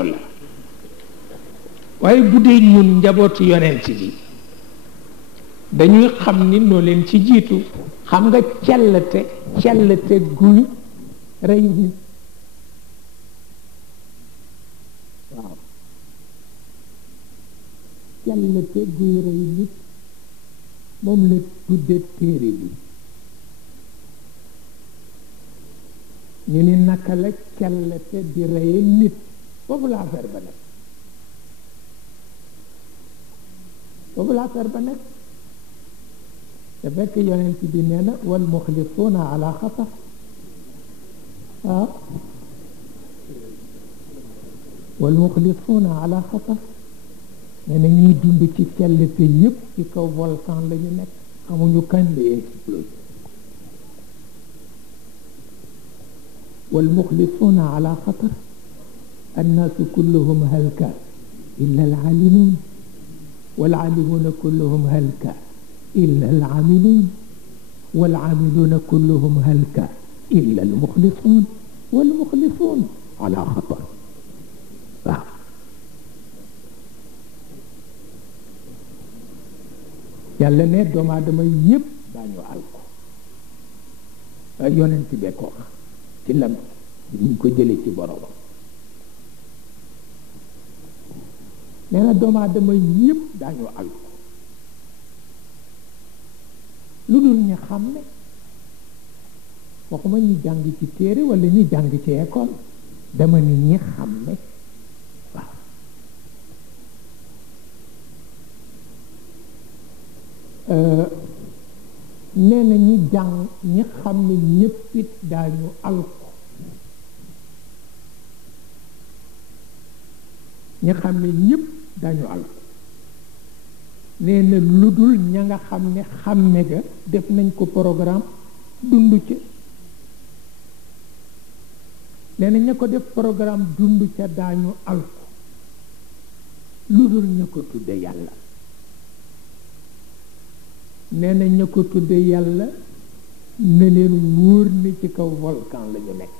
la waaye bu dee ñun njabootu yonent bi dañuy xam ni noo leen ci jiitu xam nga cellate guy rey nit waaw cellate guy rey nit moom la tudde téere bi ñu ni naka la cellate di reye nit foofu la affaire ba nekk foofu la affaire ba nekk te fekk yonent bi nee na wal muxlisuuna ala xatar waaw wal muxlisuuna ala xatar nee na ñuy dund ci cellate yépp ci kaw volcan la ñu nekk xamuñu kañ la explose wal muxlisuuna ala xatar annaasu kulluhum halka illa alalimun والعاملون كلهم هلكا إلا العاملون والعاملون كلهم هلكا إلا المخلصون والمخلصون على خطر yàlla ne doomu aadama yépp daañu alko yonent bee ko wax ci lam ñu ko jëlee ci borom nee na doomu aadama yépp daañu alko lu dul ñu xam ne waxuma ñi jàng ci téere wala ñi jàng ci école dama ni ñi xam ne waaw nee na ñi jàng ñi xam ne ñépp it daañu alko ñi xam ne ñépp dañu alko nee na lu dul ña nga xam ne xàmme ga def nañ ko programme dund ca nee na ña ko def programme dund ca daañu alko lu dul ña ko tudde yàlla nee na ña ko tudde yàlla na leen wóor ni ci kaw volcan la ñu nekk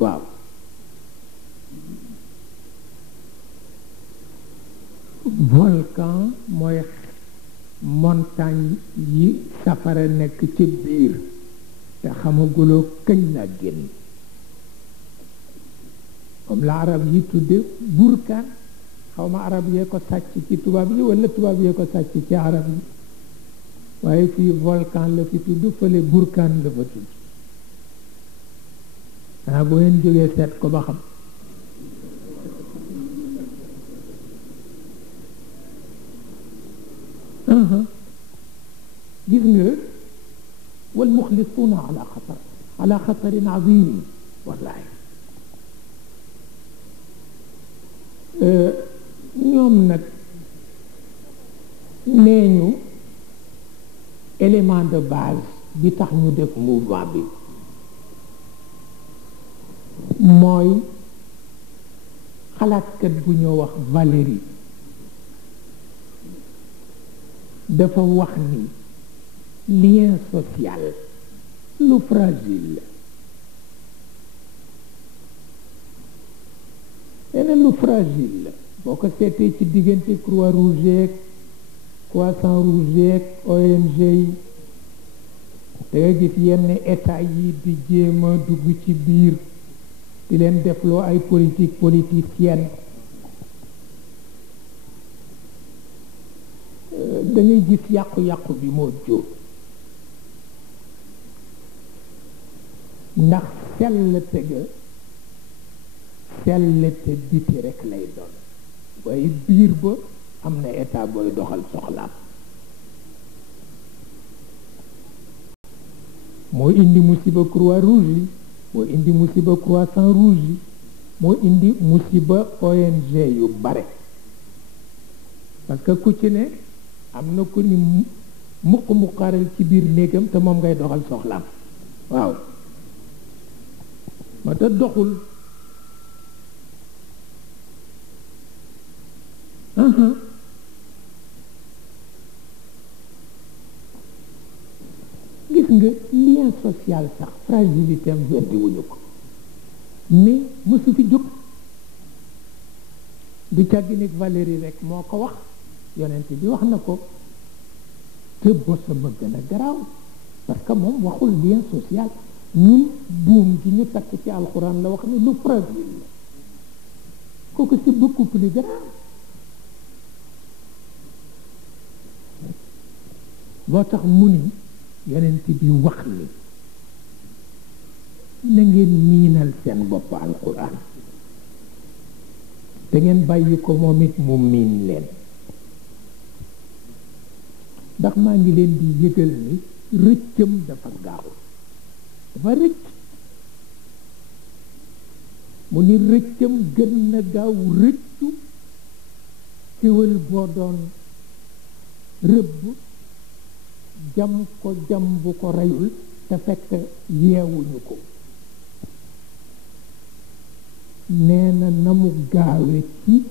waaw volcan mooy montagne yi safara nekk ci biir te xamaguloo kañ la génn comme la arab yi tudde burkaan xaw ma arab yee ko sàcc ci tubaab yi wala tubaab yee ko sàcc ci arab yi waaye fii volcan la fi tudd fële burkaan la fa tudd xanaa boo ngeen jógee seet ko ba xam gis nga wal muxlisuuna ala xatarin azim wallahi ñoom nag nee ñu élément de base bi tax ñu def mouvement bi mooy xalaatkat bu ñoo wax Valéry dafa wax ni lien social lu fragile la leneen lu fragile la boo ko seetee ci diggante croix rouge ak croissant rouge ak ONG yi da nga gis yenn état yi di jéem a dugg ci biir di leen defloo ay politique politicienne da ngay gis yàqu-yàqu bi moo jóg ndax sellte ga sellte biti rek lay doon waaye biir ba am na état booy doxal soxlaam moo indi musiba croix rouge yi moo indi musiba croissant rouge yi moo indi musiba ONG yu bare parce que ku ci ne am na ku ni muqaaral ci biir néegam te moom ngay doxal soxlaam waaw moo tax doxul gis nga lien social sax fragilité am weddi wuñu ko mais mësu fi jóg du càggi nit Valérie rek moo ko wax yonent bi wax na ko te bosama gën a garaaw parce que moom waxul lien social ñun buum gi ñu takk ci alxuraan la wax ne lu fragile la kooku c'est beaucoup plus grave moo tax mu ni yonent bi wax ni na ngeen miinal seen bopp alxuraan da ngeen bàyyi ko moom it mu miin leen ndax maa ngi leen di yëgal ni rëccam dafa gaaw dafa rëcc mu ni rëccam gën na gaaw rëccu kéwél boo doon rëbb jam ko jam bu ko reyul te fekk yeewuñu ko nee na mu gaawe ci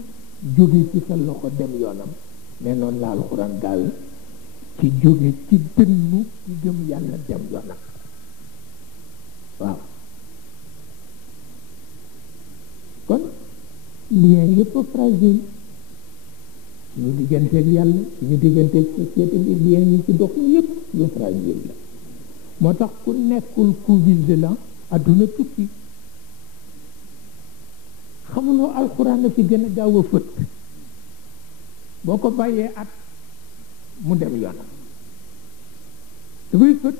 jóge ci sa loxo dem yoonam nee noonu la alxuraan gaawe ci jóge ci dënnu ci gëm yàlla dem yoonam waaw kon lien yëpp fragile suñu digganteeg yàlla suñu digganteeg société bi lien yi ci dox yëpp yu fragile la moo tax ku nekkul ku vigilant adduna tukki xamuloo alxuraan la fi gën a gaaw a fët boo ko bàyyee at mu dem yoonam dafay fët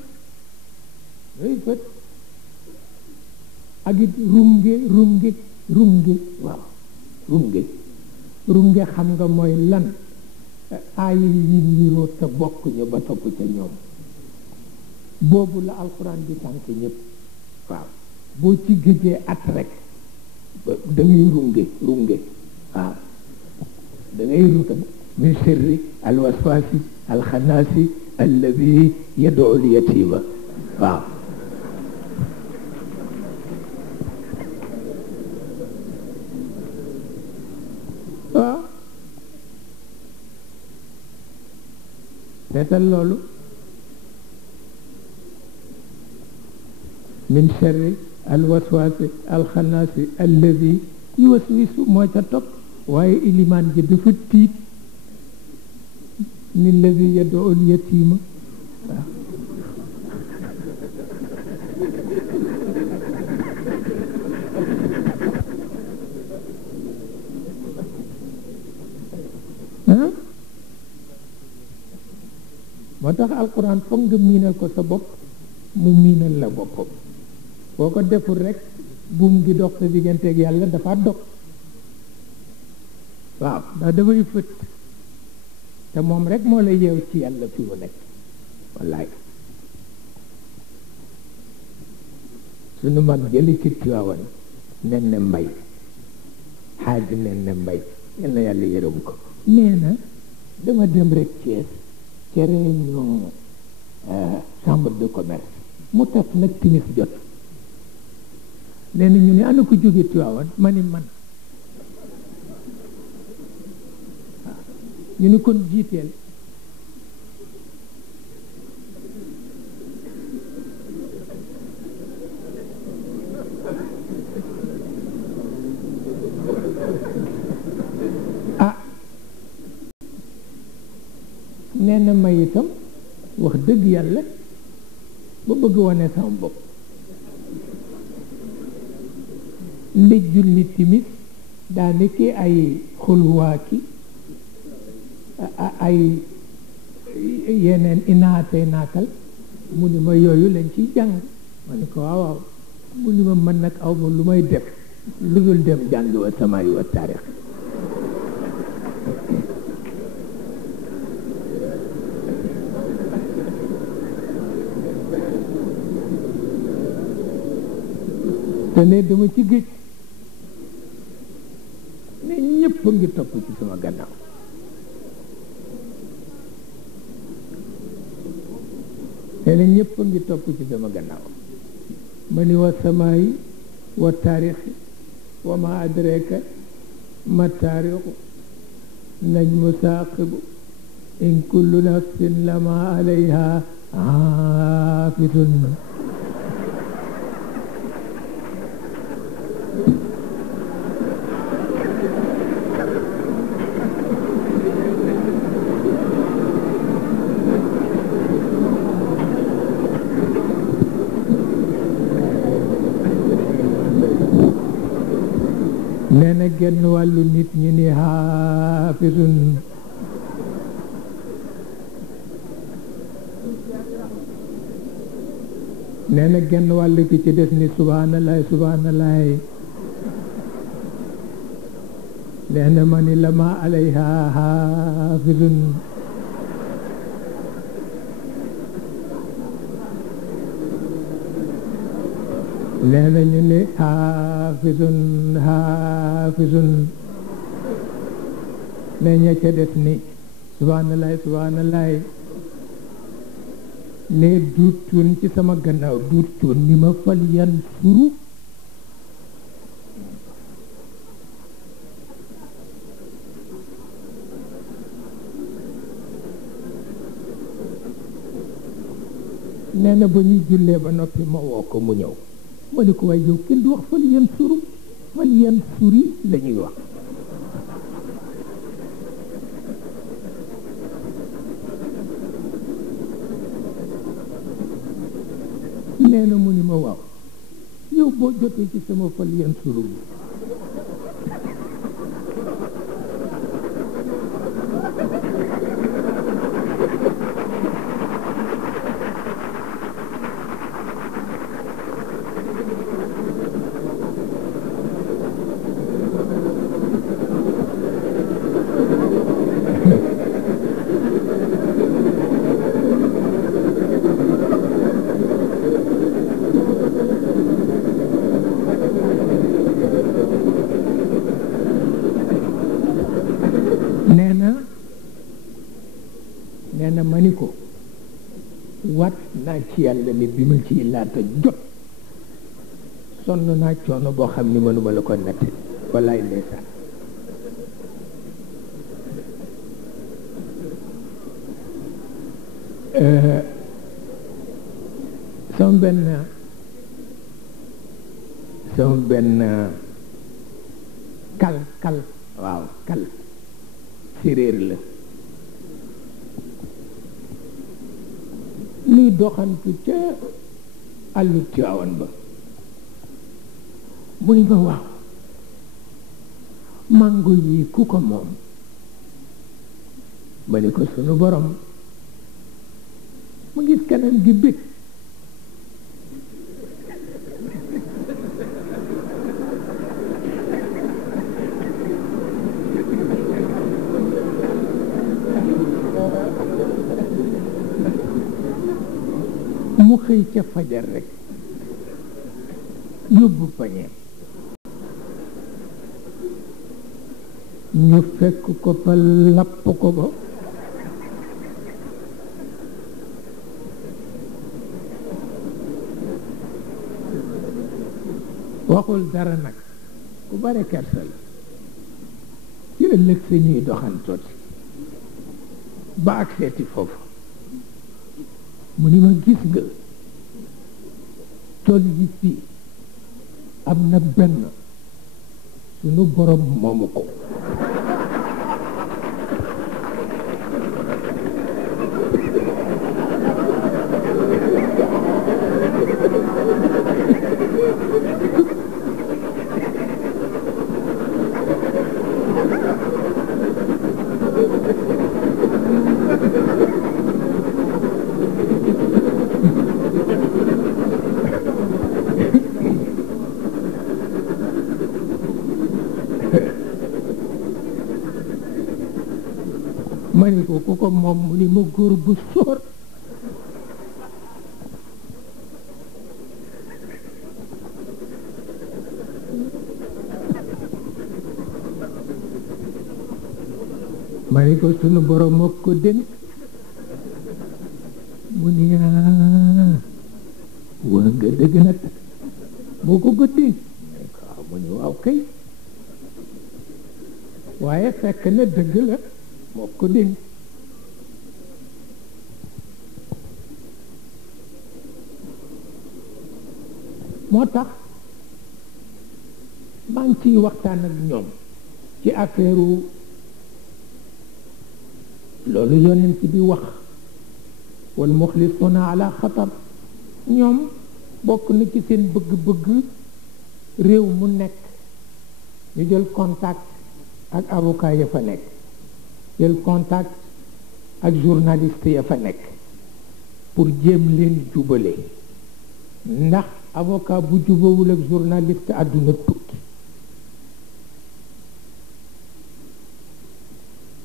ak it runge waaw runge xam nga mooy lan aay yi niroo te bokk ñu ba topp ca ñoom boobu la alxuraan di tànk ñëpp waaw boo ci gëjee at rek da ngay runge waaw da ngay rutam min sirri alwaswasi alxanaasi alladi yad'u lyatiima waaw waaw seetal loolu min sharri alwaswasi alxanaasi alladi yuwaswisu moo ca topp waaye ilimaan ji dafa tiit ni alladi yad'u lyatiima waaw moo tax alquran foog nga miinal ko sa bopp mu miinal la boppam boo ko deful rek buum gi dox sa digganteeg yàlla dafa dog waaw ndax dafay fët te moom rek moo la yeew ci yàlla fi mu nekk wallaay sunu mag jëli ci Tiwaawan nen ne mbay xaaji nen ne mbay yal na yàlla yërëm ko nee na dama dem rek Thiès ca réunion chambre de commerce mu tas nag timis jot nee na ñu ne ana ko jóge Tiwaawan ma ni man ñu ni kon jiiteel nee na may itam wax dëgg yàlla ba bëgg wane sama bopp ndej julli timis daanaka ay xulwaaki ay yeneen inaatee naakal mu ni ma yooyu lañ ciy jàng ma ni ko waaw waaw mu ni ma mën nag aw ma lu may def lu dul dem jàng wa samaay wa taarix te ne dama ci géej ne ñëpp a ngi topp ci sama gannaaw te ne ñëpp a ngi topp ci sama gannaaw ma ni wa samaayi wa taarixi wa ma adraka ma taarixu najmu saaqibu in kullu nafsin lama alayha xaafidun nee na genn wàllu nit ñi ni xaafisun nee na genn wàll ki ci des ni subhanallah subhanallah nee na ma ni lama alayha xaafisun nee na ñu ni xaafisun xaafisun ne ña ca des ni subhanallah subhanallah ne duut cuun ci sama gannaaw duut cuun ni ma fal yan suru nee na ba ñuy jullee ba noppi ma woo ko mu ñëw ma ni ko waaye yow kenn du wax fal yan suru fal yan suri la ñuy wax nee na mu ni ma waaw yow boo jotee ci sama fal yan suru bi nee na ma ni ko wat naa ci yàlla ni bi ma ciy laata jot sonn naa coono boo xam ni mënuma la ko nett wallaay ndeysaan sama benn kal waaw kal séréer la luy doxantu ca àllu Tiwaawan ba mu ni ma waaw mango yi ku ko moom ma ni ko sunu borom mu gis kanam gi bég mu xëy ca fajar rek yóbbu pañeem ñu fekk ko fa lapp ko ba waxul dara nag ku bare kersa la ci ëllëg sa ñuy doxantooti ba ak seeti foofu mu ni ma gis nga tool yi fii am na benn sunu borom moomu ko ma ni ko ku ko moom mu ni ma góor bu sóor ma ni ko sunu borom moo ko dénk mu ni wax nga dëgg nag moo ko dénk mu ni waaw kay waaye fekk na dëgg la moo ko dénk moo tax maa ngi ciy waxtaan ak ñoom ci affaire loolu yonent bi wax wal muxlisuuna ala xatar ñoom bokk na ci seen bëgg-bëgg réew mu nekk ñu jël contact ak avocat ya fa nekk jël contact ak journaliste ya fa nekk pour jéem leen jubale ndax avocat bu jubawul ak journaliste àdduna tukki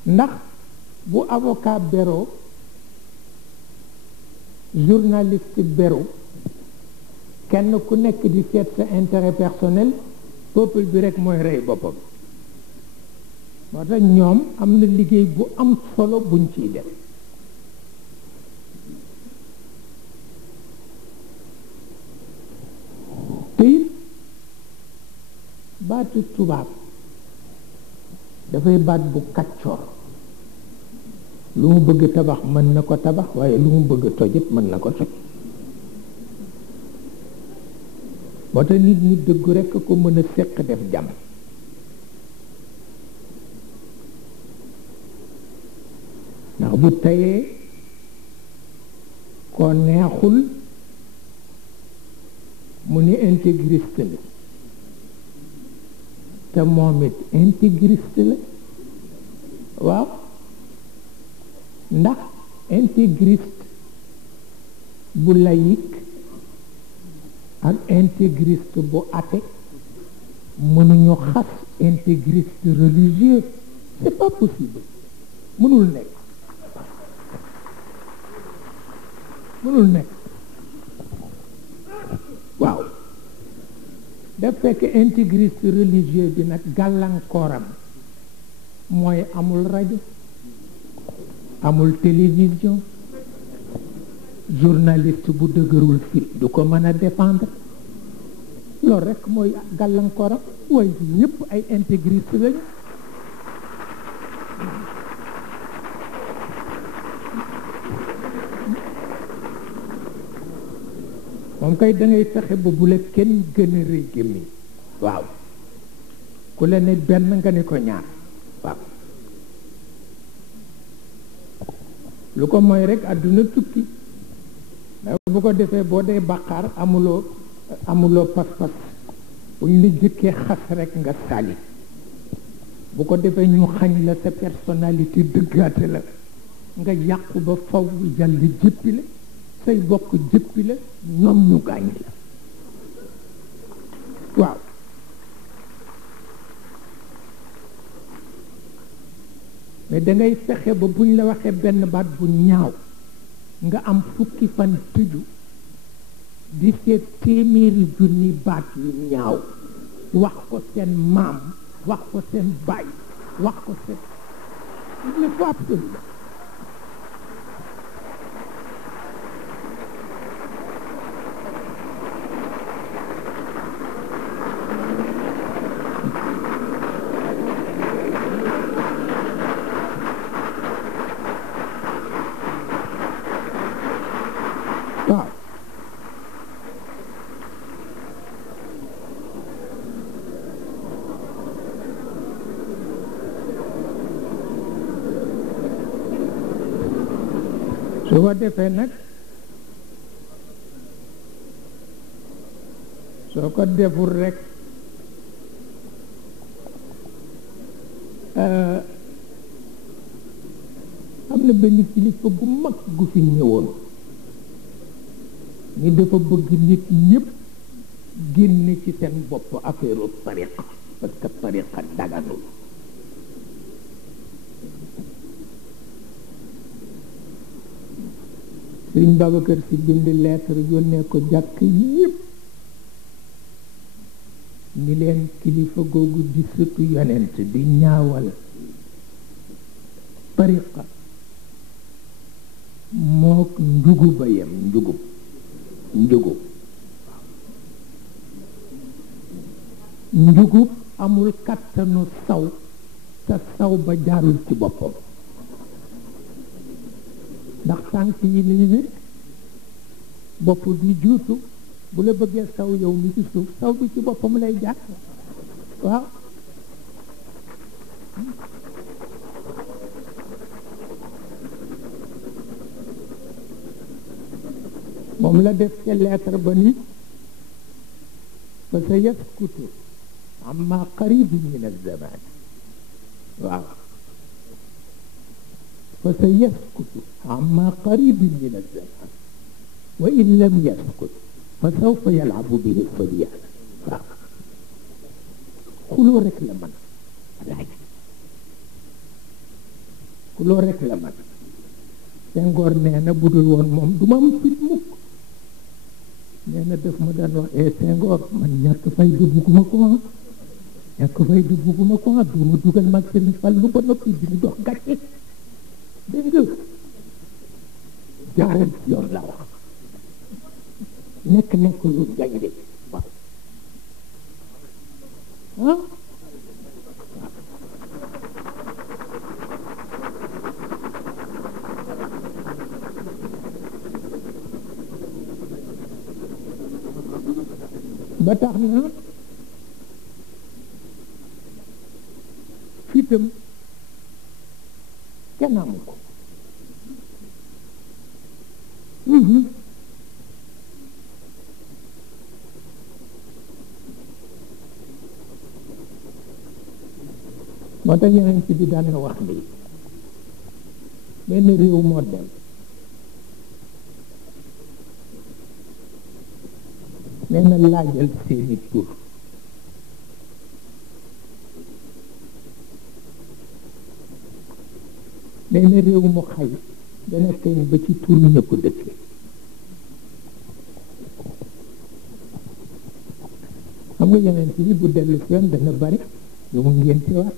ndax bu avocat bero journaliste bero kenn ku nekk di seet sa intérêt personnel peuple bi rek mooy rey boppam moo tax ñoom am na liggéey bu am solo buñ ciy def te it baatu tubaab dafay baat bu kàccoor lu mu bëgg tabax mën na ko tabax waaye lu mu bëgg tojit mën na ko toj moo tax nit ñi dëggu rekk ko mën a séq def jàmm ndax bu teyee ko neexul mu ni intégriste la te moom it intégriste la waaw ndax intégriste bu laïque ak intégriste bu athée mënuñu xas intégriste religieux c'est pas possible mënul nekk waaw daf fekk intégriste religieux bi nag gàllankooram mooy amul rajo amul télévision journaliste bu dëgërul fit du ko mën a défendre loolu rekk mooy gàllankooram waaye ñëpp ay intégriste lañu moom kay da ngay fexe ba bu la kenn gën a rëy gémmiñ waaw ku la ne benn nga ne ko ñaar waaw lu ko mooy rek àdduna tukki ndax bu ko defee boo dee bàqaar amuloo pas-pas bu ñu la jëkkee xas rek nga sali bu ko defee ñu xañ la sa personnalité dëggaate la nga yàqu ba faw yàlla jëppi la say bokk jëppi la ñoom ñu gaañ la waaw mais dangay fexe ba buñ la waxee benn baat bu ñaaw nga am fukki fan tëju di seet téeméeri junni baat yu ñaaw wax ko seen maam wax ko seen baay wax ko seen il faut absolument su ko defee nag soo ko deful rek am na benn kilifa gu mag gu fi ñëwoon ni dafa bëgg nit ñépp génne ci seen bopp affaire tariqa parce que tariqa daganul Sëriñ Babacar Si bind lettre yónnee ko jàkk yépp ni leen kilifa googu di sëtu yonent di ñaawal tariqa mook njuguba yem njugub amul kattanu saw te saw ba jaarul ci boppam ndax tànk yi ni wér bopp bi juutu bu la bëggee saw yow mi ci suuf saw bi ci boppam lay jaar waaw moom la def ca lettre ba ni fa sa yaskutu amma qaribin min alzaman waaw fa sa yaskutu amma qaribin min alzaman wa in lam yaskut fa sawfa yalabu bihi alfadyan waaw xuloo rek la man laaj xuloo rek la man Senghor nee na bu dul woon moom du ma am fit mukk nee na daf ma daan wax Senghor man ñàkk fay du bugguma ko ñàkk fay du bugguma ko du ma dugal mag Serigne Fallou ba noppi di ñu dox gàcce dégg nga jaaral ci yoon la wax nekk lu jañ de waaw ah ba tax na fitam kenn amu ko moo tax yeneen ci bi daan na wax ni benn réew moo dem nee na laajal seeni tur nee na réew mu xay dana feeñ ba ci tur ña ko dëkke xam nga yeneen ci bi bu dellu si yoon dana bari ñu mu ngénte waat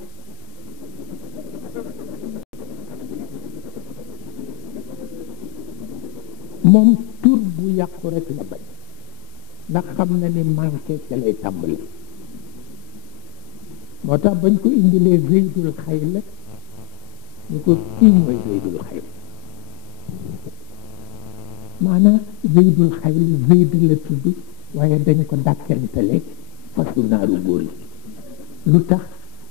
moom tur bu yàqu rek la bañ ndax xam na ni manqué ca lay tàmbali moo tax bañ ko indilee Zeydul Xayl la ñu ko kii mooy Zeydul Xayl maanaam Zeydul Xayl Zeyd la tudd waaye dañ ko dàkkentale fasu naaru góor yi lu tax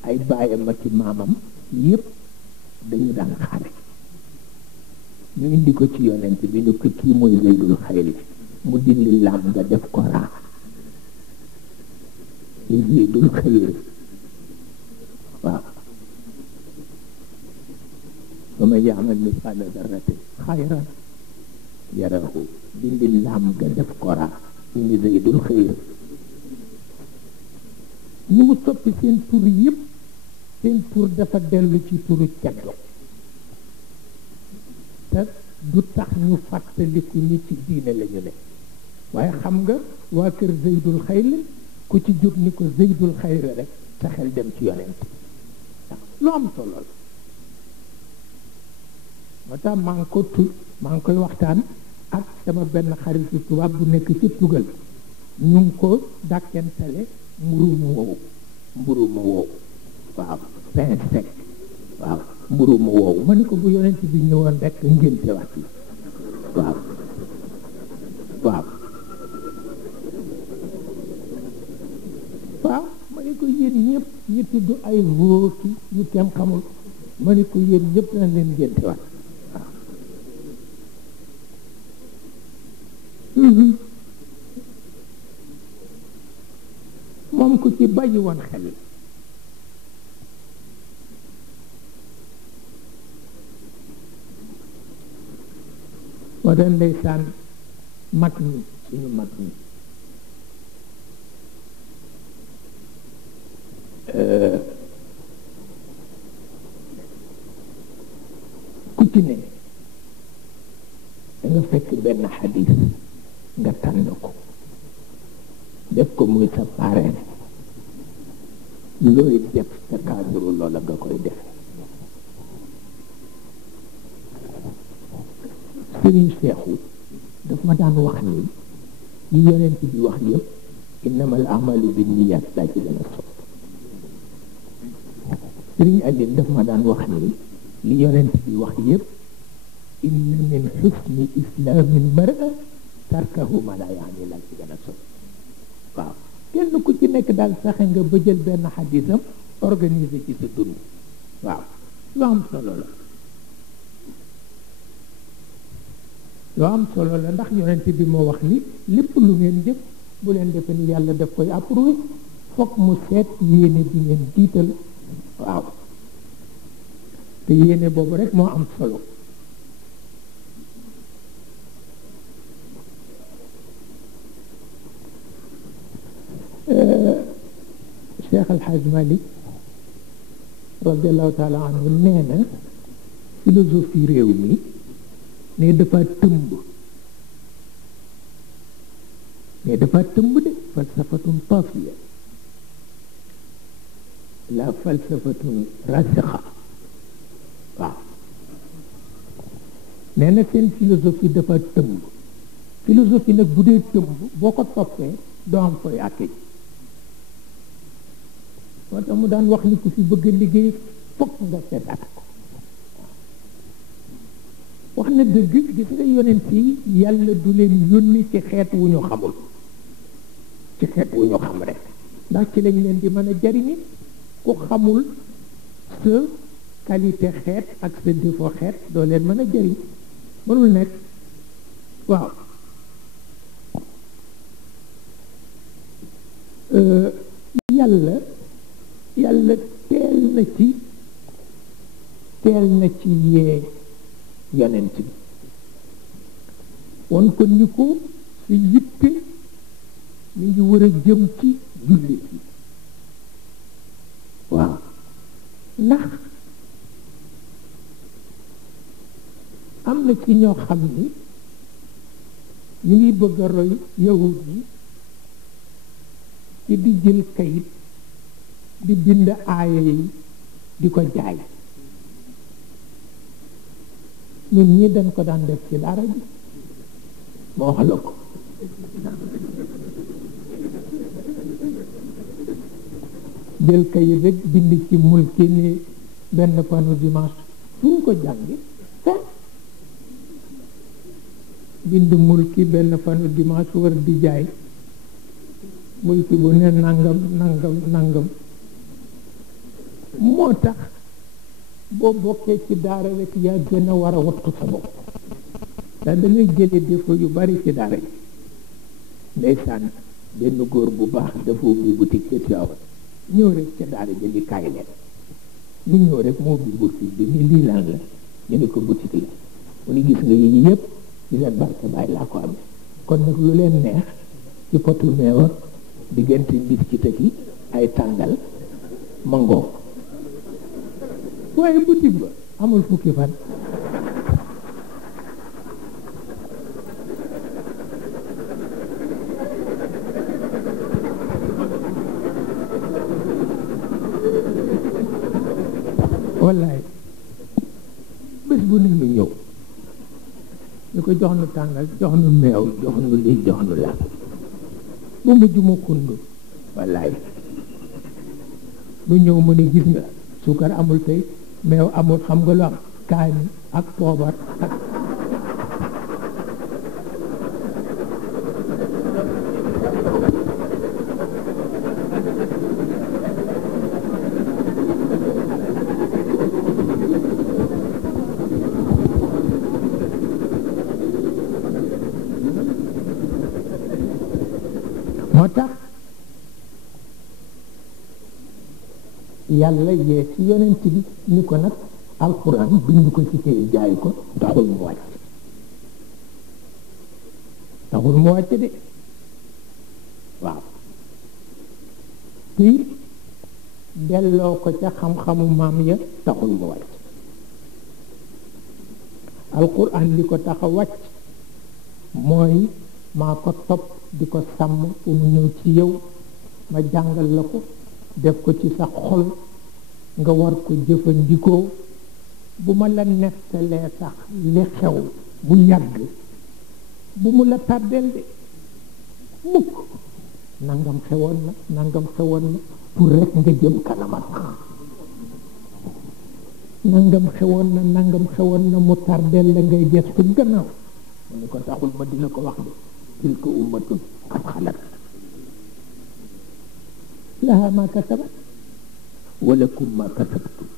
ay baayam ak maamam yépp dañu daan xare ñu indi ko ci yonent bi ñu ko kii mooy Zeydul Xayl mu dindi lam nga def ko raa li Zeydul Xayl waaw wa man ya'mal mithqala darratin xayran yarahu dindi lam nga def ko raa indi Zeydul Xayl ñu mu soppi seen tur yëpp seen tur dafa dellu ci turu ceddo te du tax ñu fàttaliku ñi ci diine la ñu ne waaye xam nga waa kër Zeydul Xayl ku ci jóg ni ko Zeydul Xayl rek sa xel dem ci yonent lu am solo la moo tax maa ngi koy waxtaan ak sama benn xaritu tubaab bu nekk ci tugal ñu ngi ko dàkkentale mburu mu wow waaw pain sec waaw mburu mu wow ma ni ko bu yonent bi ñëwoon rek ngénte waat la waaw waaw waaw ma ni ko yéen ñëpp ñu tudd ay vóoki ñu kenn xamul ma ni ko yéen ñëpp nañ leen ngénte waat waaw moom ku ci bàyyi woon xel moo tax ndeysaan mag ñi suñu mag ñi ku ci ne da nga fekk benn xadis nga tànn ko def ko muy sa parrain looy def sa cadre loola nga koy def sëriñ Seexu daf ma daan wax ni yi yonent bi wax yëpp innamal amalu binniyat laa ci gën a sopp sëriñ Aline daf ma daan wax ni li yonent bi wax yëpp inna min xusni islaamil mar'a tarkahu ma laa yaani laa ci gën a sopp waaw kenn ku ci nekk daal fexe nga ba jël benn xadisam organiser ci sa dund waaw lu am solo la lu am solo la ndax yonent bi moo wax ni lépp lu ngeen jëf bu leen defe ni yàlla daf koy approuvé fokk mu seet yéene bi ngeen jiital waaw te yéene boobu rek moo am solo Cheikh Al Hadj Malick radiallahu taala anhu nee na philosophie réew mi ne dafa tëmb de falsafatun tafiya la falsafatun rasixa waaw nee na seen philosophie dafa tëmb philosophie nag bu dee tëmb boo ko toppee doo am fooy àkke moo tax mu daan wax ni ku fi bëgg a liggéey fokk nga seetaat ko wax na dëgg gis nga yonent yi yàlla du leen yónni ci xeet wu ñu xamul ci xeet wu ñu xam rek ndax ci lañ leen di mën a jariñi ku xamul sa qualité xeet ak sa défaut xeet doo leen mën a jariñ mënul nekk waaw yàlla teel na ci yee yonent bi won ko ni ko si yitte mi ngi war a jëm ci jullit yi waaw ndax am na ci ñoo xam ni ñu ngi bëgg a roy yahud yi ci di jël kayit di bind aaya yi di ko jaay ñun ñi dañ ko daan def ci daara ji ma wax la ko jël kayit rek bind ci mulki ni benn panu dimanche fu ñu ko jàngi fenn bind mulki benn panu dimanche war di jaay mulki bu ne nangam moo tax boo bokkee ci daara rek yaa gën a war a wattu sa bopp ndax da ngay jële défaut yu bari ci daara yi ndeysaan benn góor bu baax dafa ubbi boutique ca Tiwaawan ñëw rek ca daara ja li kaay leen mu ñëw rek moo ubbi boutique bi ni lii lan la ñu ne ko boutique la mu ni gis nga yi yëpp ci leen barke baay laa ko amee kon nag lu leen neex ci potu meewa diggante mbir ci tëkki ay tàngal mangoo waaye boutique ba amul fukki fan wallaay bés bu ne ñu ñëw ñu ko jox nu tàngal jox nu meew jox nu lii jox nu la bu mujj mu xundu wallaay bu ñëw mu ne gis nga suukar amul tey meew amul xam nga lu am kaani ak poobar ak moo tax yàlla yee ci yonent bi ni ko nag alxuraan bind ko ci kay jaay ko taxul mu wàcc de waaw kii delloo ko ca xam-xamu maam ya taxul mu wàcc alxuraan li ko tax a wàcc mooy maa ko topp di ko sàmm pour mu ñëw ci yow ma jàngal la ko def ko ci sa xol nga war ko jëfandikoo bu ma la nettalee sax li xew bu yàgg bu mu la tàddeel de mukk nangam xewoon na pour rek nga jëm kanama tax nangam xewoon na mu tàddeel la ngay gestu gannaaw mu ni ko taxul ma di la ko wax de tilka ummatun qad xalat laha ma kasabat wa lakum ma kasabtum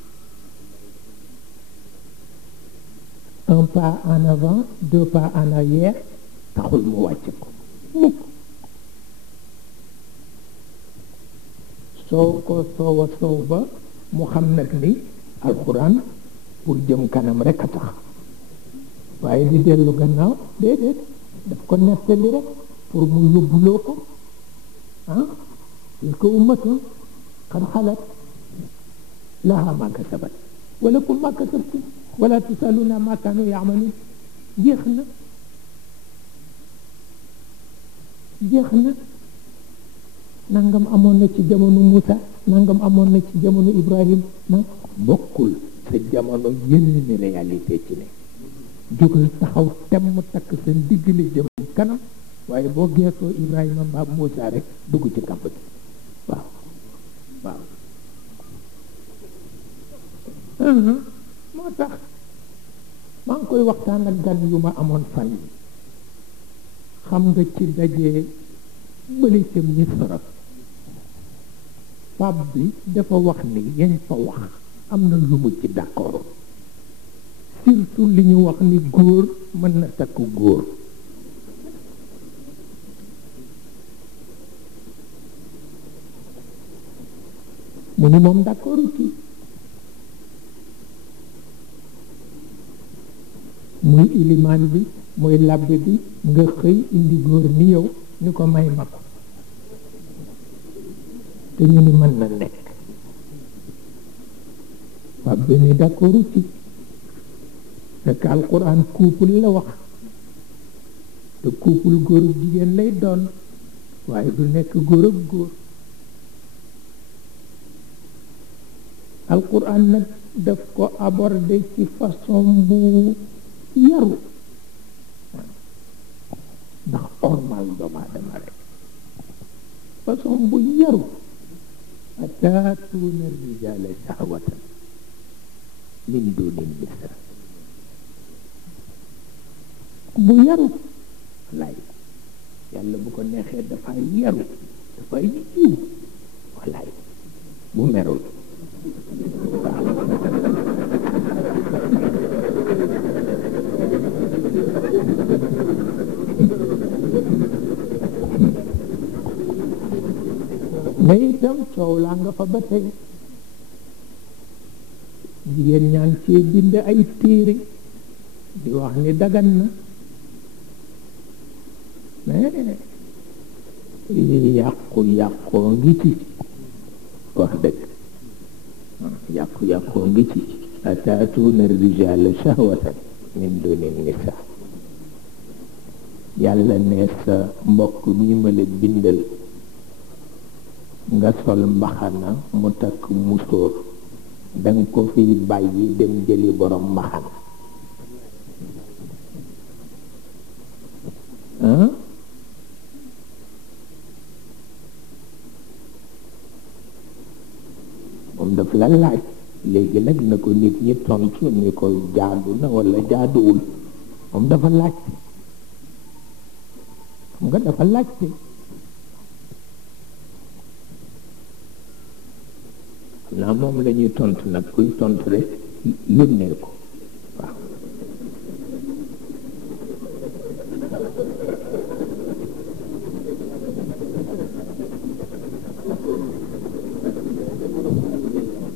un pas en avant 2 pas en arrière taxul mu wàcc ko mukk soo ko soowa soow ba mu xam nag ni alxuraan pour jëm kanam rek a tax waaye di dellu gannaaw déedéet daf ko nettali rek pour mu yóbbuloo ko tilka ummatun qad xalat laha ma kasabat wa lakum ma kasabtum wala tusaluna ma kanu yaamaluun jeex na nangam amoon na ci jamono Moussa nangam amoon na ci jamono Ibrahim bokkul sa jamono yenn ni réalité ci ne jógal taxaw temm takk sa ndiggale jëm kanam waaye boo geesoo Ibrahima mbaa Moussa rek dugg ci kamp gi waaw moo tax maa ngi koy waxtaan ak gan yu ma amoon fan yi xam nga ci dajee bële ca Misra pap bi dafa wax ni yañ fa wax am na lu mu ci d'accord surtout li ñu wax ni góor mën na takk góor mu ni moom d'accord ci muy ilimaan bi muy labbe bi nga xëy indi góor ni yow ni ko may ma ko te ñu ni mën na nekk pap bi ni d'accord ci fekk alquran couple la wax te couple góor ak jigéen lay doon waaye du nekk góor ak góor alquran nag daf ko aborder ci façon bu yaru ndax ormal doomu aadama rek façon bu yaru ataatuuna rijaala shahwatan min duni nisa bu yaru wallaay yàlla bu ko neexee dafay yaru dafay yiw wallaay bu merul mais itam coow laa nga fa ba tey jigéen ñaa ngi cee bind ay téere di wax ni dagan na mais yàqu-yàqoo ngi ci wax dëgg yàqu-yàqoo ngi ci ataatuuna rijaala shahwatan min duni nisa yàlla ne sa mbokk mi ma la bindal nga sol mbaxana mu takk musóor danga ko fiy bàyyi dem jëli borom mbaxana moom daf la laaj léegi nag na ko nit ñi tontu ni ko jaadu na walla jaaduwul moom dafa laajte xam nga dafa laajte naa moom la ñuy tontu nag kuy tontu rek yónnee ko waaw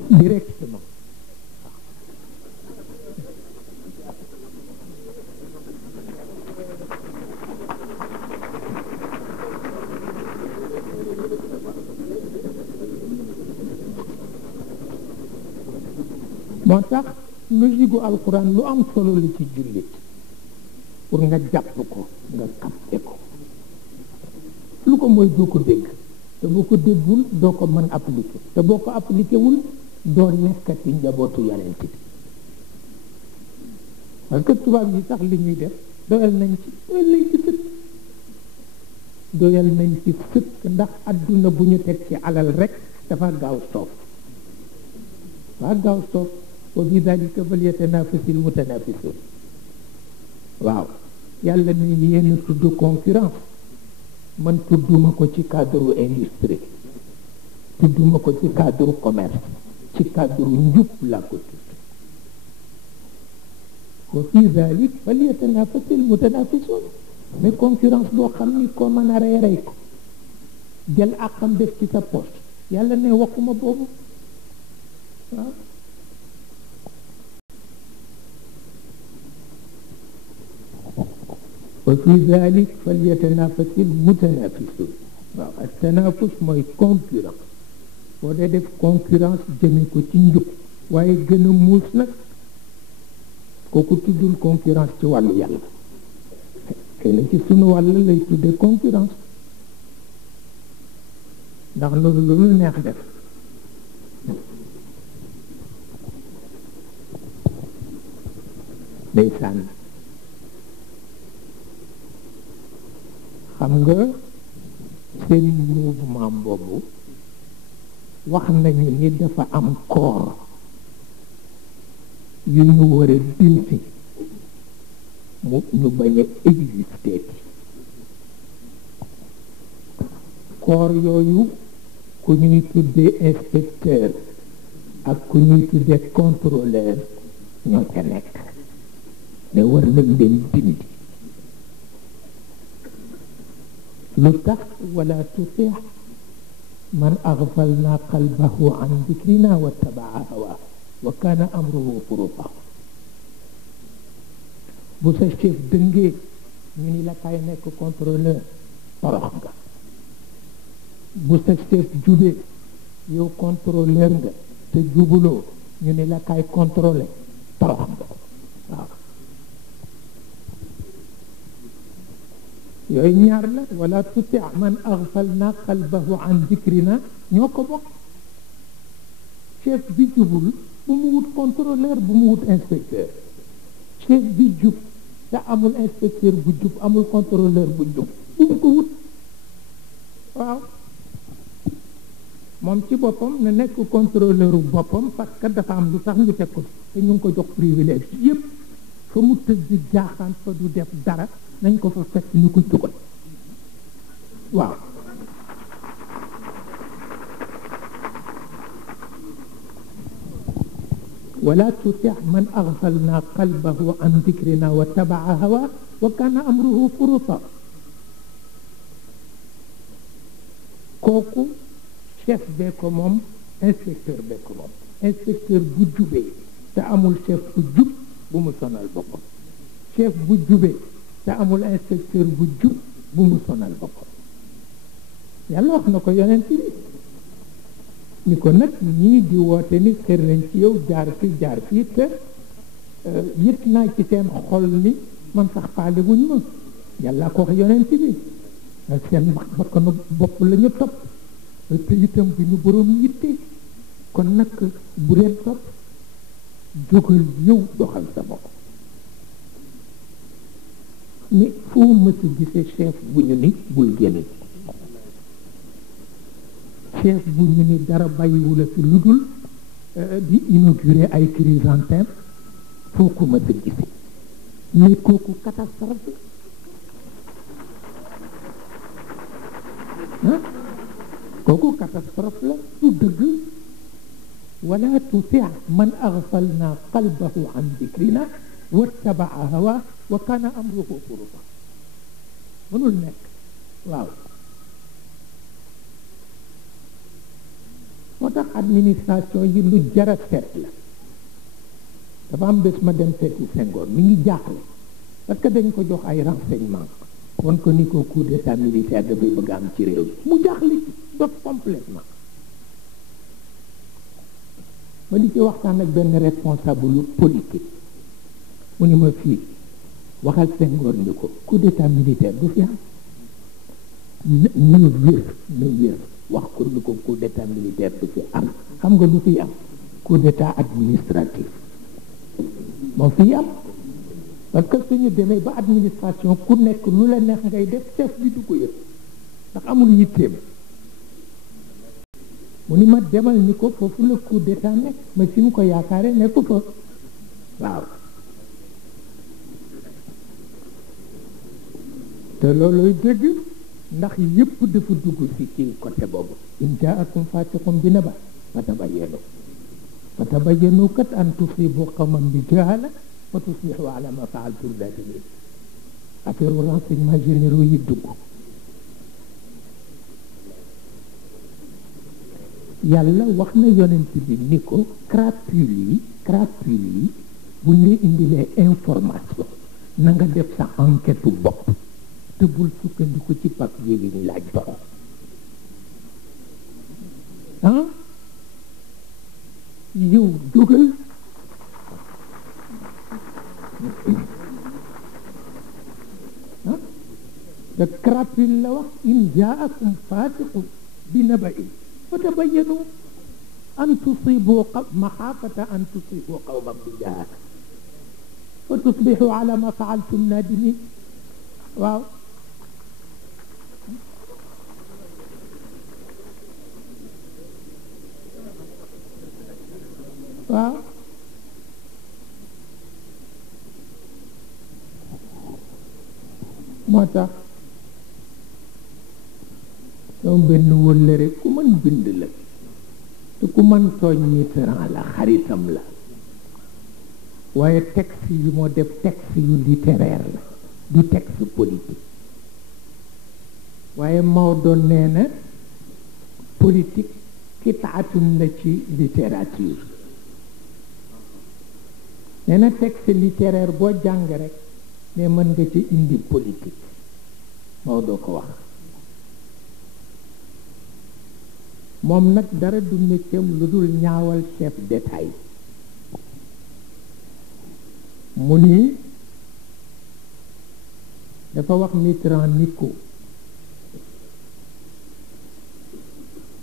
directement moo tax logique gu alxuraan lu am solo la ci jullit pour nga jàpp ko nga capté ko lu ko mooy doo ko dégg te boo ko déggul doo ko mën appliqué te boo ko appliqué wul doo nekkati njabootu yonent bi parce que tubaab yi sax li ñuy def doyal nañ ci sëkk ndax adduna bu ñu teg ci alal rek dafa gaaw soof wa bi dalika falyatanafasil mutanafisun waaw yàlla ni yéen tudd concurrence man tudduma ko ci cadre industrie tudduma ko ci cadre commerce ci cadre njub laa ko tudd wa fi dalik falyatanafasil mutanafisun mais concurrence boo xam ni ko mën a rey ko jël àqam def ci sa poche yàlla ne waxuma boobu waaw wa fi dalik falyatanafasil mutanafisun waaw ak tanafus mooy concurrence boo dee def concurrence jëme ko ci njub waaye gën a muus nag kooku tuddul concurrence ci wàllu yàlla xëy na ci sunu wàll lay tudde concurrence ndax loolu lu neex def ndeysaan xam nga seen mouvement boobu wax nañu ni dafa am corps yu ñu war a dindi mu ñu bañ a exister corps yooyu ku ñuy tuddee inspecteur ak ku ñuy tuddee contrôleur ñoo ca nekk ne war nañ leen dindi lu tax wala tuti man aghfalna qalbahu an dhikrina wattabaa hawa wa kana amruhu furuta bu sa chef dëngee ñu ni la kay nekk contrôleur torox nga bu sa chef jubee yow contrôleur nga te jubuloo ñu ni la kay contrôler torox nga waaw yooyu ñaar la wala tuti man aghfalna qalbahu an dhikrina ñoo ko bokk chef bi jubul bu mu wut contrôleur bu mu wut inspecteur chef bi jub te amul inspecteur bu jub amul contrôleur bu jub bu mu ko wut waaw moom ci boppam na nekk contrôleur bu boppam parce que dafa am lu tax ñu teg ko te ñu ngi ko jox privilège yépp fa mu tëdd jaaxaan fa du def dara nañ ko fa fekk ñu ko jugal waaw wala tuti man aghfalna qalbahu an dhikrina wa tabaa hawa wa kana amruhu furuta kooku chef bee ko moom inspecteur bee ko moom inspecteur bu jubee te amul chef bu jub bu mu sonal boppam chef bu jubee te amul inspecteur bu jub bu mu sonal boppam yàlla wax na ko yonent bi ni ko nag ñii di woote ni xër nañ ci yow jaar fii te yëg naa ci seen xol ni man sax faale wuñ ma yàlla ko wax yonent bi seen bakkanu bopp la ñu topp te itam bi ñu boroom yitte kon nag bu leen topp jógal yow doxal sa bopp mais foo mësa gisee chef bu ñu ni bul génn chef bu ñu ni dara bàyyiwula fi lu dul di inaugurer ay chrysanthèmes foo ko mësa gisee mais kooku catastrophe la kooku catastrophe la du dëgg wala tuti man aghfalna qalbahu an dhikrina wattabaa hawa wa kana amruhu furuta mënul nekk waaw moo tax administration yi lu jara seet la dafa am bés ma dem seeti Senghor mi ngi jaaxle parce que dañ ko jox ay renseignement won ko ni ko coup d'état militaire dafay bëgg am ci réew mi mu jaaxle ci dot complètement ma di ci waxtaan ak benn responsable politique mu ni ma fii waxal Senghor ni ko coup d'état militaire du fi am na wér wax ko ni ko coup d'état militaire du fi am xam nga lu fi am coup d'état administratif moo fi am parce que suñu demee ba administration ku nekk lu la neex ngay def chef bi du ko yëg ndax amul yitteem mu ni ma demal ni ko foofu la coup d'état nekk ma fi mu ko yaakaare nekku fa waaw te looluy dëgg ndax yëpp dafa dugg ci côté boobu in jaakum fasiqun bi naba fatabayyanu kat an tusibu qawman bi jahala fa tusbihu ala ma faaltum nadimin affaire renseignement généraux yi dugg yàlla wax na yonent bi ni ko crapule yi bu ñu indilee information na nga def sa enquête bopp te bul sukkandiku ci papier yi ñu laaj jox ah yow jógal ah te crapule la wax in jaakum fasiqun bi naba'in fatabayyanu an tusibu maxaafata an tusibu qawman bi jahaala fa tusbixu ala ma faaltum nadimin waaw waaw moo tax sama benn wëllëre ku mën bind la te ku mën tooñ Mitterrand la xaritam la waaye texte yi moo def texte yu littéraire la du texte politique waaye Maodo nee na politique kitaatun la ci littérature nee na texte littéraire boo jàng rek ne mën nga ci indi politique Maodo ko wax moom nag dara du métier lu dul ñaawal chef d'État yi mu ni dafa wax Mitterrand ni ko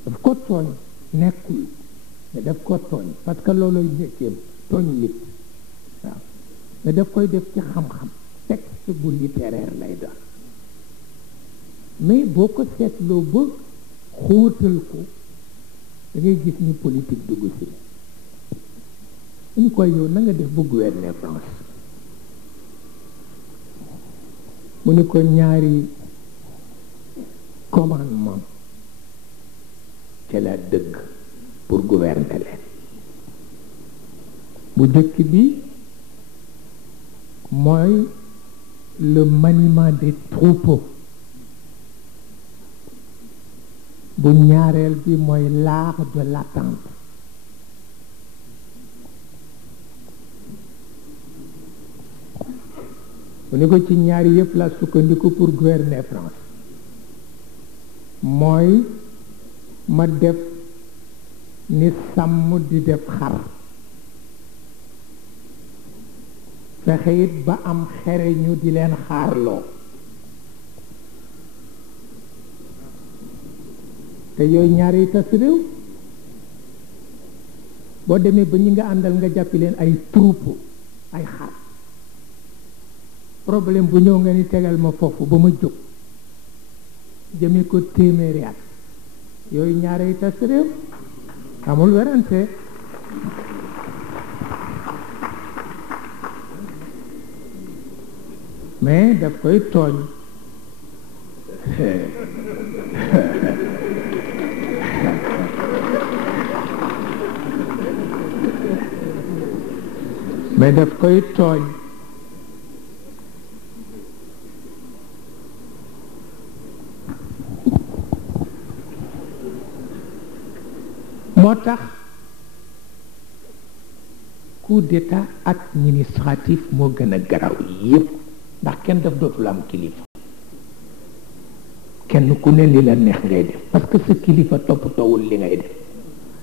daf ko tooñ nekkul mais daf ko tooñ parce que looloy métier tooñ nit waaw mais daf koy def ci xam-xam texte bu littéraire lay doon mais boo ko seetloo ba xóotal ko da ngay gis ni politique dugg si ñu koy yow na nga def bu gouverner France mu ni ko ñaari commandement ci la dëgg pour gouverner leen bu jëkk bi mooy le maniement des troupeaux bu ñaareel bi mooy l'art de l'attente mu ni ko ci ñaari yëpp la sukkandiku pour gouverner France mooy ma def ni sàmm di def xar fexe it ba am xere ñu di leen xaarloo te yooyu ñaari tas réew boo demee ba ñi nga àndal nga jàppi leen ay troupeau ay xar problème bu ñëw nga ni tegal ma foofu ba ma jóg jëmee ko téeméeri at yooyu ñaari tas réew amul werante mais daf koy tooñ mais daf koy tooñ moo tax coup d'état administratif moo gën a garaw yépp ndax kenn daf dootul am kilifa kenn ku ne li la neex ngay def parce que sa kilifa toppatoowul li ngay def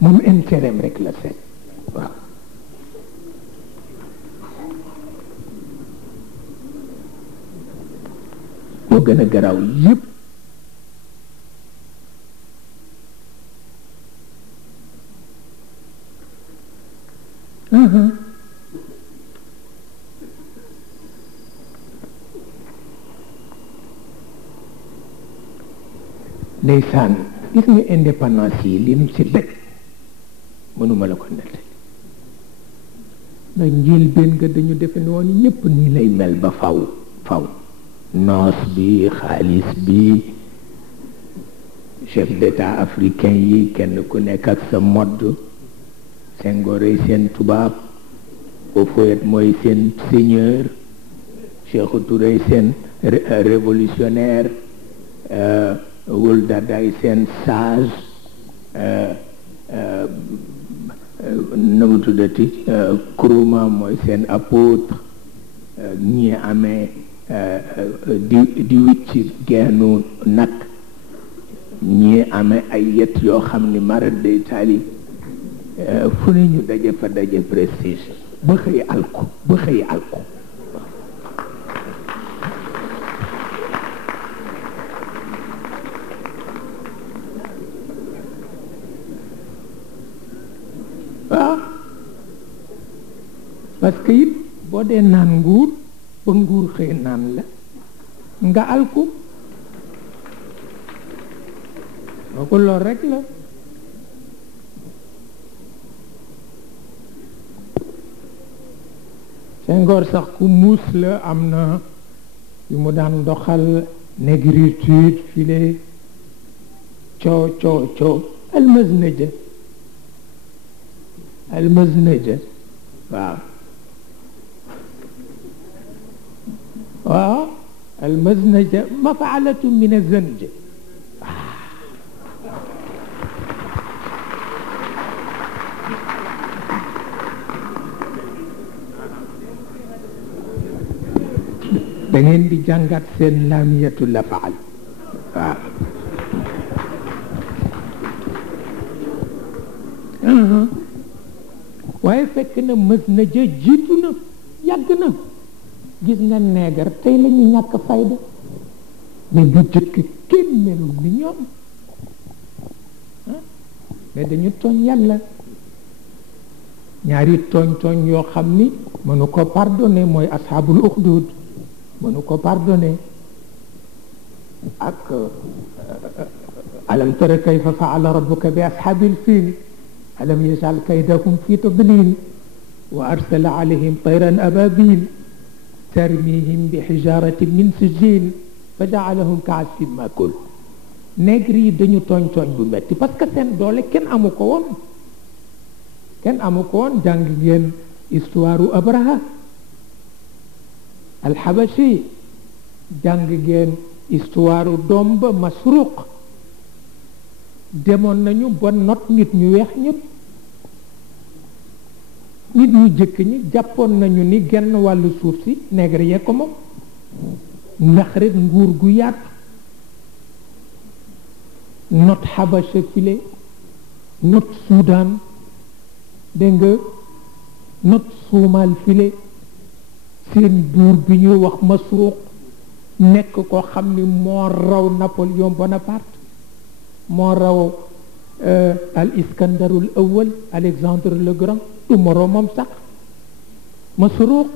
moom intérêt rek la seet waaw moo gën a garaw yépp ndeysaan gis nga indépendance yi li mu ci dëkk mënuma la ko nettali ndax njiil benn nga dañu defe ne woon ñépp nii lay mel ba faw noos bi xaalis bi chef d'état africain yi kenn ku nekk ak sa mode Senghor seen tubaab Houphouët mooy seen seigneur Sékou Touré seen révolutionnaire Wul Dadaay seen sage na mu tuddati Nkrumah mooy seen apôtre ñi amee di wicci geenu nag ñi amee ay yet yoo xam ni mara day taali fu ne ñu daje fa daje prestige ba xëy alku ba xëy alku waaw parce que it boo dee naan nguur ba nguur xëy naan la nga alku boo ko lool rek la Senghor sax ku muus la am na yu mu daan doxal négritude file coow almaznaja waaw almaznaja mafaalatu min azanj da ngeen di jàngat seen laamiyatu la faal waaw waaye fekk na mës na ja jiitu na yàgg na gis nga neegar tey la ñu ñàkk fayda mais bu jëkk kenn melul ni ñoom mais dañu tooñ yàlla ñaari tooñ yoo xam ni mënu ko pardonné mooy ashaabul uxdud mënu ko pardonné ak alam tara kayfa faala rabbuka bi ashaabil fiil alam yaj'al kaydahum fi tadlil wa arsala alayhim tayran ababil tarmihim bi hijaratin min sijil fa ja'alahum ka'asfin ma'kul nègre yi dañu tooñ bu metti parce que seen doole kenn amu ko woon jàng ngeen histoire u Abraha alxabashi jàng ngeen histoire u doom ba Masruq demoon nañu ba not nit ñu weex ñëpp nit ñu jëkk ñi jàppoon nañu ni genn wàllu suuf si nègre yee ko moom ndax rek nguur gu yaatu not Xabasha file not Soudan dégg nga not Suumal file seen buur bi ñuy wax Masruq nekk ko xam ni moo raw Napoléon Bonaparte moo raw al Iskandarul Awwal Alexandre le Grand du moroomam sax Masruq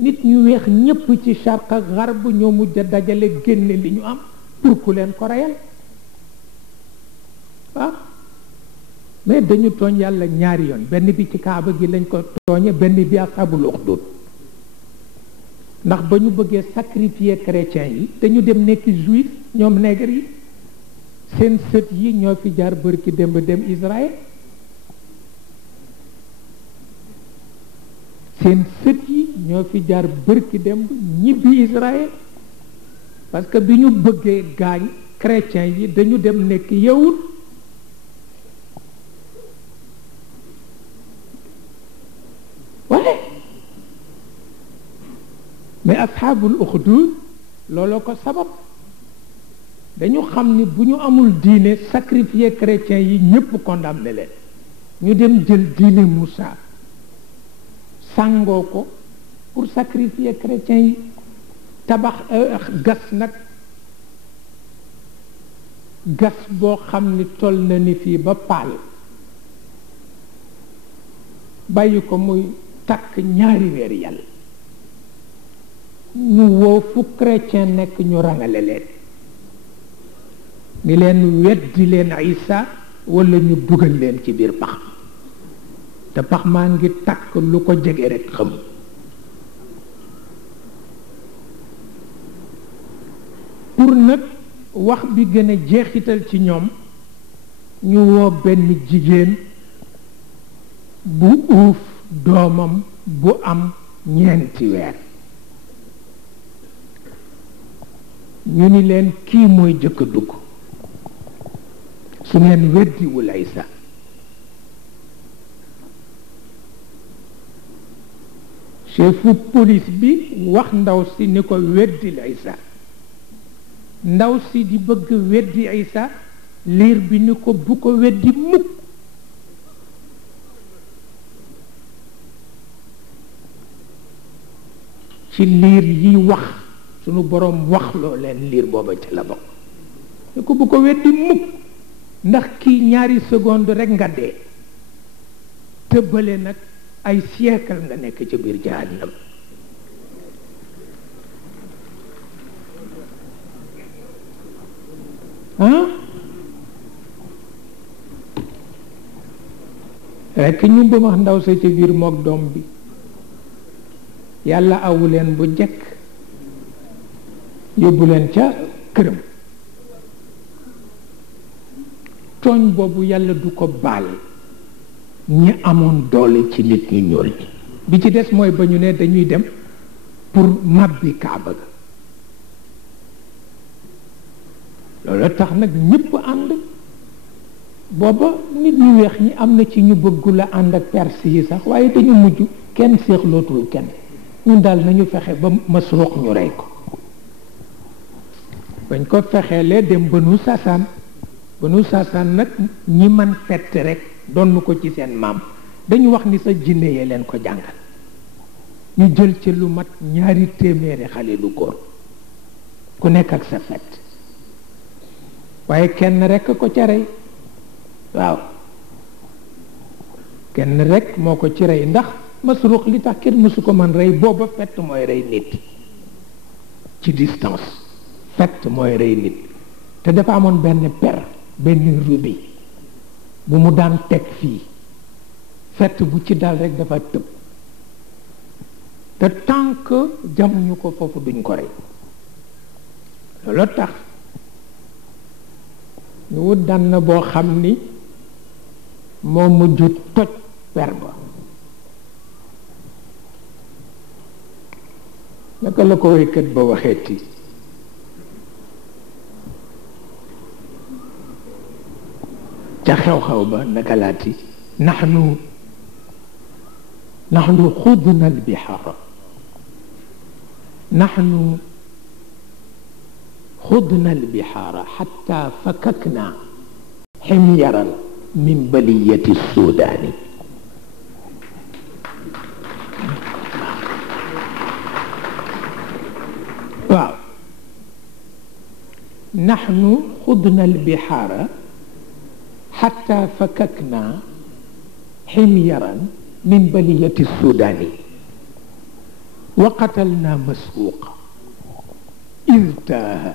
nit ñu weex ñépp ci Charq ak Garb ñoo mujj a dajale génne li ñu am pour ku leen ko reyal waaw mais dañu tooñ yàlla ñaari yoon benn bi ci Kaaba gi lañ ko tooñe benn bi ashabul uxdud ndax ba ñu bëggee sacrifier chrétiens yi dañu dem nekk juif ñoom nègre yi seen sët yi ñoo fi jaar bërki dem Israël seen sët yi ñoo fi jaar bërki dem ñibbi Israël parce que bi ñu bëggee gaañ chrétiens yi dañu dem nekk yawut mais ashabul uxdud looloo ko sabab dañu xam ni bu ñu amul diine sacrifier chrétiens yi ñépp condamné leen ñu dem jël diine Moussa sàngoo ko pour sacrifier chrétiens yi tabax gas nag gas boo xam ni toll na ni fii ba paal bàyyi ko muy takk ñaari weer yàlla ñu woo fu chrétien nekk ñu rangale leen ni leen weddi leen Isa wala ñu dugal leen ci biir pax te pax maa ngi takk lu ko jege rek xam pour nag wax bi gën a jeexital ci ñoom ñu woo benn jigéen bu uuf doomam bu am ñeenti weer ñu ni leen kii mooy jëkk a dugg su ngeen weddiwul Isa chefu police bi wax ndaw si ni ko weddil Isa ndaw si di bëgg weddi Isa liir bi ni ko bu ko weddi mukk ci liir yi wax sunu borom wax loo leen liir booba ci la bokk ni ko bu ko weddi mukk ndax kii ñaari seconde rekk nga dee tëbbale nag ay siècle nga nekk ci biir jahannam rekk ñu bëmax ndaw sa ci biir mook doom bi yàlla awu leen bu jekk yóbbu leen ca këram tooñ boobu yàlla du ko baal ñi amoon doole ci nit ñu ñuul ñi bi ci des mooy ba ñu ne dañuy dem pour màbbi kaaba ga loolu tax nag ñëpp ànd booba nit ñu weex ñi am na ci ñu bëggul a ànd ak perse yi sax waaye dañu mujj kenn séexlootul kenn ñun daal nañu fexe ba Masruq ñu rey ko bañ ko fexeelee dem Banu Sasaan nag ñi man fett rek donn ko ci seen maam dañu wax ni sa jinne yee leen ko jàngal ñu jël ci lu mat 200 xale lu góor ku nekk ak sa fett waaye kenn rek ko ca rey waaw kenn rek moo ko ci rey ndax Masruq li tax kenn mësu ko man rey booba fett mooy rey nit ci distance fett mooy rey nit te dafa amoon benn benn rubis bu mu daan teg fii fett bu ci dal rek dafa tëb te tant que jamuñu ko foofu duñ ko rey loolu tax ñu wut daan na boo xam ni moo mujj toj per ba naka la ko waykat ba waxeeti ca xew-xew ba naka laati naxnu xudna albixaara naxnu xudna albixaara xatta fakakna ximyaran min baliyati sudaani waaw naxnu xudna albixaara حتى فككنا حميرا من بلية السودان وقتلنا مسروقا إذ تاه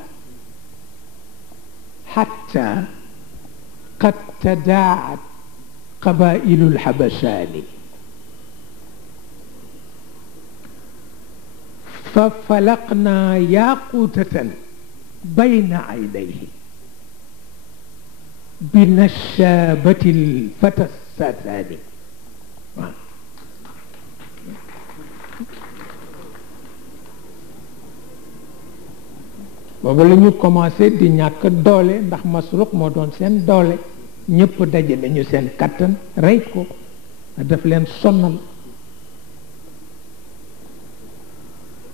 حتى قد تداعت قبائل الحبشان ففلقنا ياقوتة بين عينيه بنشابة الفتى الساثاني booba la ñu commencé di ñàkk doole ndax Masruq moo doon seen doole ñëpp daje nañu seen kattan rey ko daf leen sonnal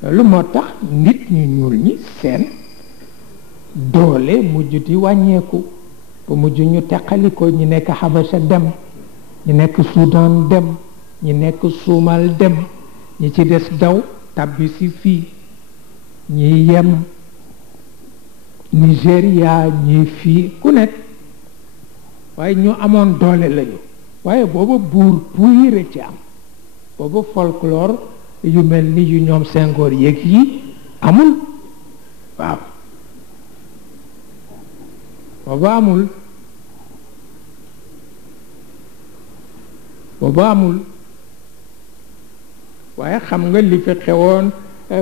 lu moo tax nit ñu ñuul ñi seen doole mujj di wàññeeku ba mujj ñu teqaliko ñi nekk Xabasa dem ñi nekk Soudan dem ñi nekk Suumal dem ñi ci des daw tàbbi si fii ñi yem Nigéria ñi fii ku nekk waaye ñu amoon doole lañu waaye booba buur puire ci am booba folklore yu mel ni yu ñoom Senghor yëg yi amul waaw booba amul waaye xam nga li fi xewoon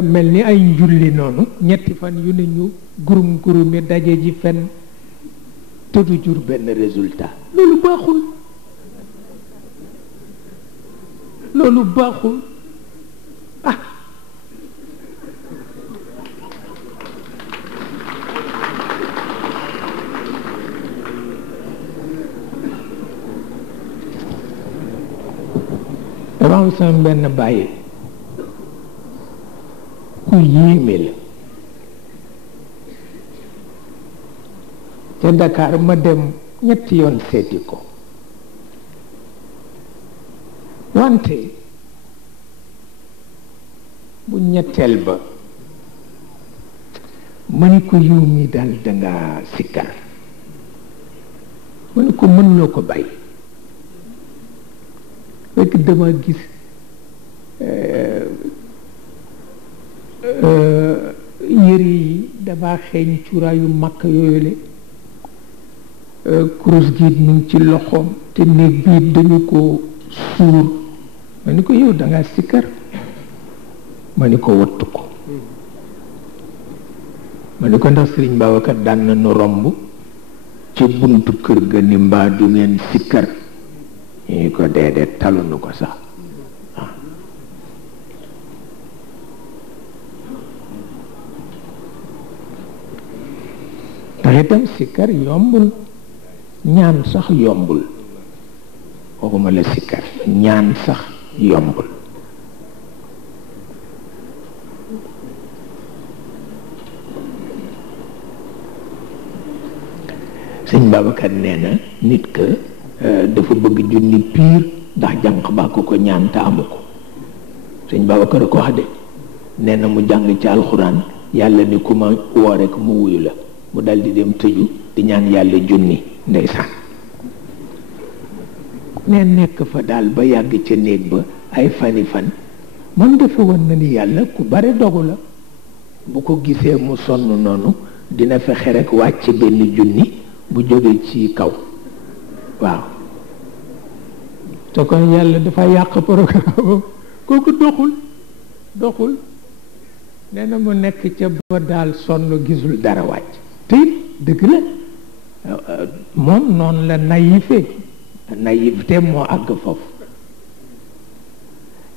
mel ni ay njulli noonu ñetti fan yu ne ñu gurumi daje ji fenn te du jur benn résultat loolu baaxul ah dafa am sama benn bàyyi ku yéeme la ca Dakar ma dem ñetti yoon seeti ko wante bu ñetteel ba ma ni ko yow mi daal danga sikkar ma ni ko mënuloo ko bàyyi fekk dama gis yëre yi dafa xeeñ cuuraayu makk yooyu le kurus gi mu ngi ci loxoom te néeg bi dañu ko suur ma ni ko yow danga sikkar ma ni ko wattu ko ma ni ko ndax Sëriñ Babacar daan na nu romb ci buntu kër ga ni mbaa du ngeen sikkar ñu ni ko déedéet talunu ko sax ndax itam sikkar yombul ñaan sax yombul waxuma la sikkar ñaan sax yombul sëñ Babacar nee na nit ka dafa bëgg junni piir ndax jànq baa ko ñaan te amu ko sëñ Babacar a ko wax de nee na mu jàng ci alxuraan yàlla ni ku ma woo rek mu wuyu la mu dal di dem tëju di ñaan yàlla junni ndeysaan ne nekk fa daal ba yàgg ca néeg ba ay fani fan man defe woon na ni yàlla ku bare dogu la bu ko gisee mu sonn noonu dina fexe rek wàcc benn junni bu jóge ci kaw waaw te kon yàlla dafa yàq programme kooku doxul nee na mu nekk ca ba daal sonn gisul dara wàcc te dëgg la moom noonu la naïveté moo àgg foofu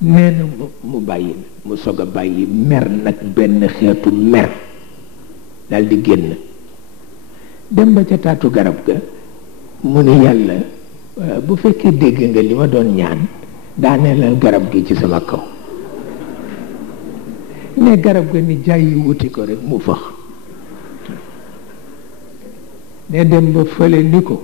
nee na mu bàyyi mu soog a bàyyi mer nag benn xeetu mer dal di génn dem ba ca taatu garab ga mu ni yàlla bu fekkee dégg nga li ma doon ñaan daaneelal garab gi ci sama kaw ne garab ga ni jaay yi wuti ko rek mu fax ne dem ba fële ni ko